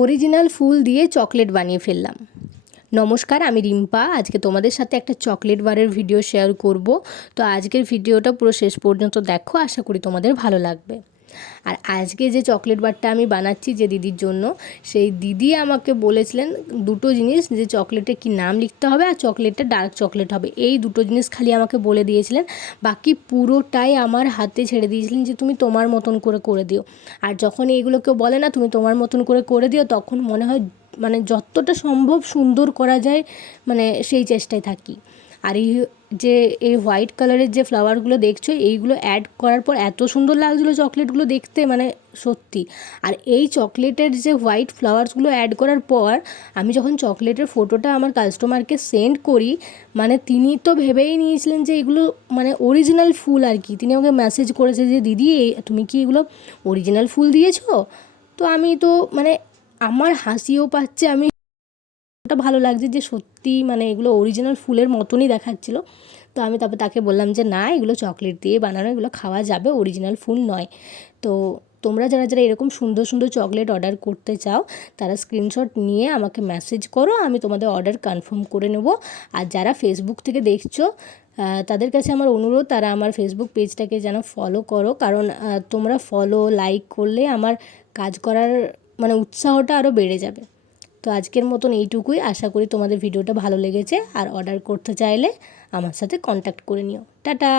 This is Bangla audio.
অরিজিনাল ফুল দিয়ে চকলেট বানিয়ে ফেললাম। নমস্কার, আমি রিম্পা। আজকে তোমাদের সাথে একটা চকলেট বারের ভিডিও শেয়ার করব। তো আজকের ভিডিওটা পুরো শেষ পর্যন্ত দেখো, আশা করি তোমাদের ভালো লাগবে। আর আজকে যে চকলেট বারটা আমি বানাচ্ছি যে দিদির জন্য, সেই দিদি আমাকে বলেছিলেন দুটো জিনিস, যে চকলেটে কি নাম লিখতে হবে আর চকলেটটা ডার্ক চকলেট হবে। এই দুটো জিনিস খালি আমাকে বলে দিয়েছিলেন, বাকি পুরোটাই আমার হাতে ছেড়ে দিয়েছিলেন যে তুমি তোমার মতন করে করে দিও। আর যখন এইগুলো কেউ বলে না তুমি তোমার মতন করে করে দিও, তখন মনে হয় মানে যতটা সম্ভব সুন্দর করা যায়, মানে সেই চেষ্টায় থাকি। আর এই হোয়াইট কালারের যে ফ্লাওয়ারগুলো দেখছো, এইগুলো অ্যাড করার পর এত সুন্দর লাগছিলো চকলেটগুলো দেখতে, মানে সত্যি। আর এই চকলেটের যে হোয়াইট ফ্লাওয়ার্সগুলো অ্যাড করার পর আমি যখন চকলেটের ফটোটা আমার কাস্টমারকে সেন্ড করি, মানে তিনি তো ভেবেই নিয়েছিলেন যে এগুলো মানে অরিজিনাল ফুল আর কি। তিনি আমাকে মেসেজ করেছে যে দিদি তুমি কি এগুলো অরিজিনাল ফুল দিয়েছো? তো আমি তো মানে আমার হাসিও পাচ্ছে, আমি ওটা ভালো লাগছে যে সত্যি মানে এগুলো অরিজিনাল ফুলের মতনই দেখাচ্ছিলো। তো আমি তারপর তাকে বললাম যে না, এগুলো চকলেট দিয়ে বানানো, এগুলো খাওয়া যাবে, অরিজিনাল ফুল নয়। তো তোমরা যারা যারা এরকম সুন্দর সুন্দর চকলেট অর্ডার করতে চাও, তারা স্ক্রিনশট নিয়ে আমাকে মেসেজ করো, আমি তোমাদের অর্ডার কনফার্ম করে নেব। আর যারা ফেসবুক থেকে দেখছো, তাদের কাছে আমার অনুরোধ, তারা আমার ফেসবুক পেজটাকে যেন ফলো করো, কারণ তোমরা ফলো লাইক করলে আমার কাজ করার মানে উৎসাহটা আরও বেড়ে যাবে। তো আজকের মতন এইটুকুই। আশা করি তোমাদের ভিডিওটা ভালো লেগেছে। আর অর্ডার করতে চাইলে আমার সাথে কন্ট্যাক্ট করে নিও। টাটা।